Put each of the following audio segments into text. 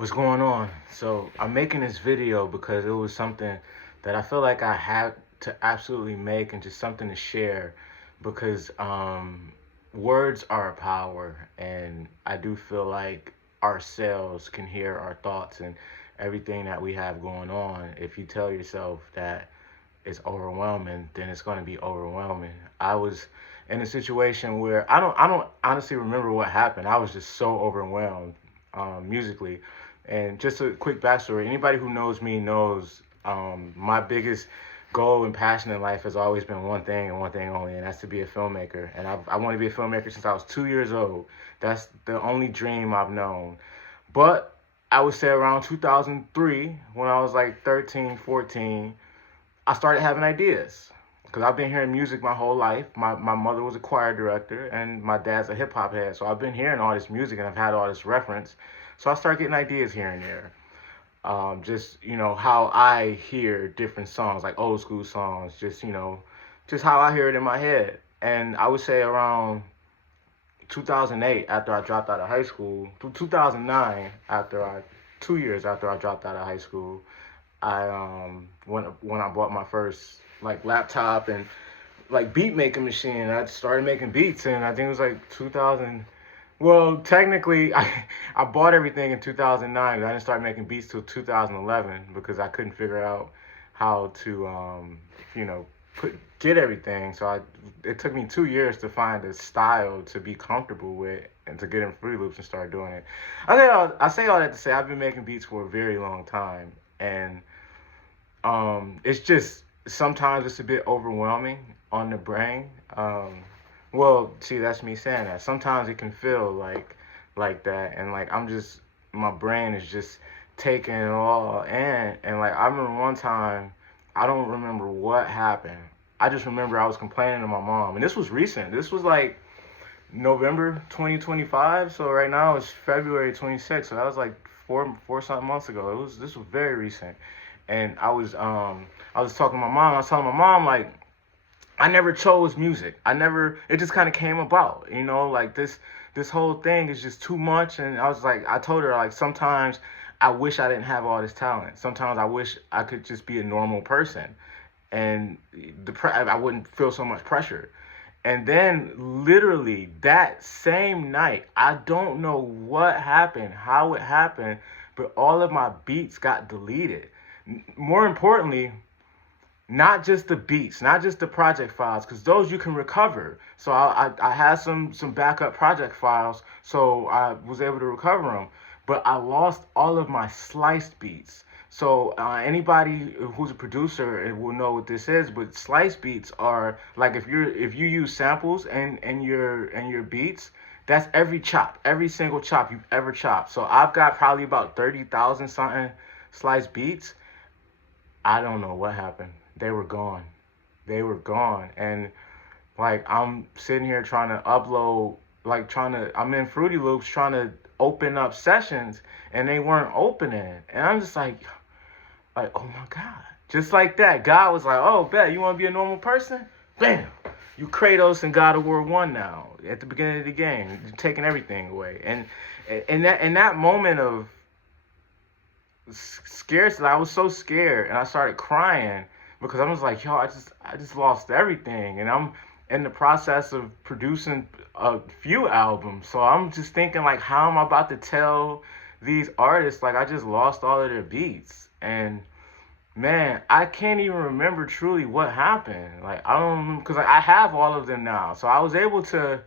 What's going on? So I'm making this video because it was something that I feel like I had to absolutely make and just something to share because words are a power, and I do feel like ourselves can hear our thoughts and everything that we have going on. If you tell yourself that it's overwhelming, then it's going to be overwhelming. I was in a situation where I don't honestly remember what happened. I was just so overwhelmed musically. And just a quick backstory: anybody who knows me knows my biggest goal and passion in life has always been one thing and one thing only, and that's to be a filmmaker. And I want to be a filmmaker since I was 2 years old. That's the only dream I've known. But I would say around 2003, when I was like 13, 14, I started having ideas because I've been hearing music my whole life. My mother was a choir director and my dad's a hip hop head. So I've been hearing all this music and I've had all this reference. So I started getting ideas here and there. Just, how I hear different songs, like old school songs, just how I hear it in my head. And I would say around 2008, after I dropped out of high school, through 2009, 2 years after I dropped out of high school, I when I bought my first like laptop and like beat making machine, I started making beats, and I think it was like 2000. Well, technically, I bought everything in 2009, but I didn't start making beats till 2011 because I couldn't figure out how to you know get everything. So it took me 2 years to find a style to be comfortable with and to get in Fruity Loops and start doing it. I say all that to say I've been making beats for a very long time, and it's just sometimes it's a bit overwhelming on the brain. Well, see, that's me saying that. Sometimes it can feel like that, and like I'm just my brain is just taking it all in. And like I remember one time, I don't remember what happened. I just remember I was complaining to my mom, and this was recent. This was like November 2025. So right now it's February 26th. So that was like four something months ago. This was very recent, and I was talking to my mom. I was telling my mom like I never chose music. I never. It just kind of came about. Like this whole thing is just too much. And I told her like sometimes I wish I didn't have all this talent. Sometimes I wish I could just be a normal person, and I wouldn't feel so much pressure. And then literally that same night, I don't know what happened, how it happened, but all of my beats got deleted. More importantly, not just the beats, not just the project files, because those you can recover. So I had some backup project files, so I was able to recover them. But I lost all of my sliced beats. So anybody who's a producer will know what this is. But sliced beats are like if you use samples and your beats, that's every chop, every single chop you've ever chopped. So I've got probably about 30,000 something sliced beats. I don't know what happened. They were gone. They were gone. And like I'm sitting here trying to upload, I'm in Fruity Loops trying to open up sessions, and they weren't opening. And I'm just like, oh my God. Just like that. God was like, oh, bet, you want to be a normal person? Bam. You Kratos in God of War 1 now. At the beginning of the game. You're taking everything away. And in that moment of scared. I was so scared, and I started crying because I was like, yo, I just lost everything, and I'm in the process of producing a few albums. So I'm just thinking like, how am I about to tell these artists like I just lost all of their beats? And man, I can't even remember truly what happened. Like I don't, because like, I have all of them now, so I was able to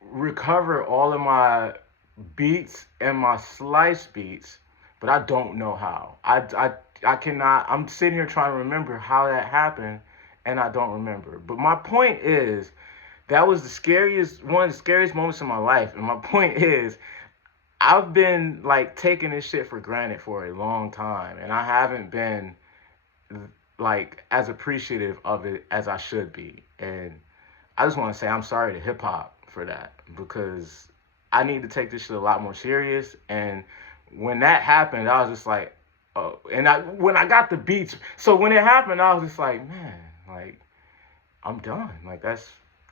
recover all of my beats and my slice beats, but I don't know how. I cannot. I'm sitting here trying to remember how that happened, and I don't remember. But my point is, that was one of the scariest moments in my life. And my point is, I've been like taking this shit for granted for a long time, and I haven't been like as appreciative of it as I should be. And I just want to say I'm sorry to hip hop for that because I need to take this shit a lot more serious. And when that happened, I was just like, oh. And when I got the beats, so when it happened, I was just like, man, like I'm done. Like let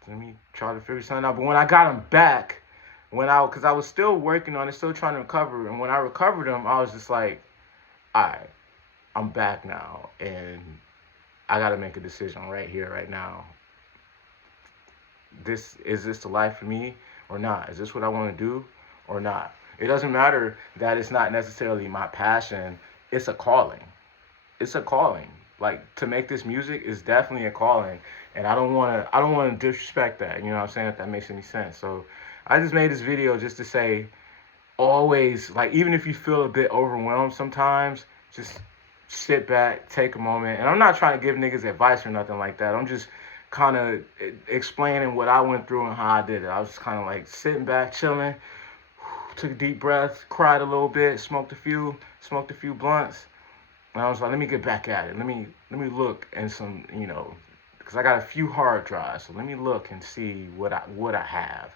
me try to figure something out. But when I got them back, because I was still working on it, still trying to recover. And when I recovered them, I was just like, all right, I'm back now, and I got to make a decision right here, right now. This the life for me or not? Is this what I want to do or not? It doesn't matter that it's not necessarily my passion. It's a calling. It's a calling. Like to make this music is definitely a calling, and I don't want to disrespect that. You know what I'm saying? If that makes any sense. So I just made this video just to say, always, like, even if you feel a bit overwhelmed sometimes, just sit back, take a moment. And I'm not trying to give niggas advice or nothing like that. I'm just kind of explaining what I went through and how I did it. I was just kind of like sitting back, chilling, took a deep breath, cried a little bit, smoked a few blunts. And I was like, let me get back at it. Let me look and some, because I got a few hard drives. So let me look and see what I have.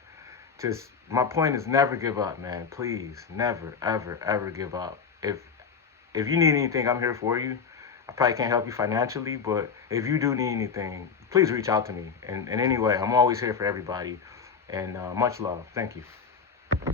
Just my point is never give up, man. Please, never, ever, ever give up. If you need anything, I'm here for you. I probably can't help you financially, but if you do need anything, please reach out to me. And anyway, I'm always here for everybody. And much love. Thank you.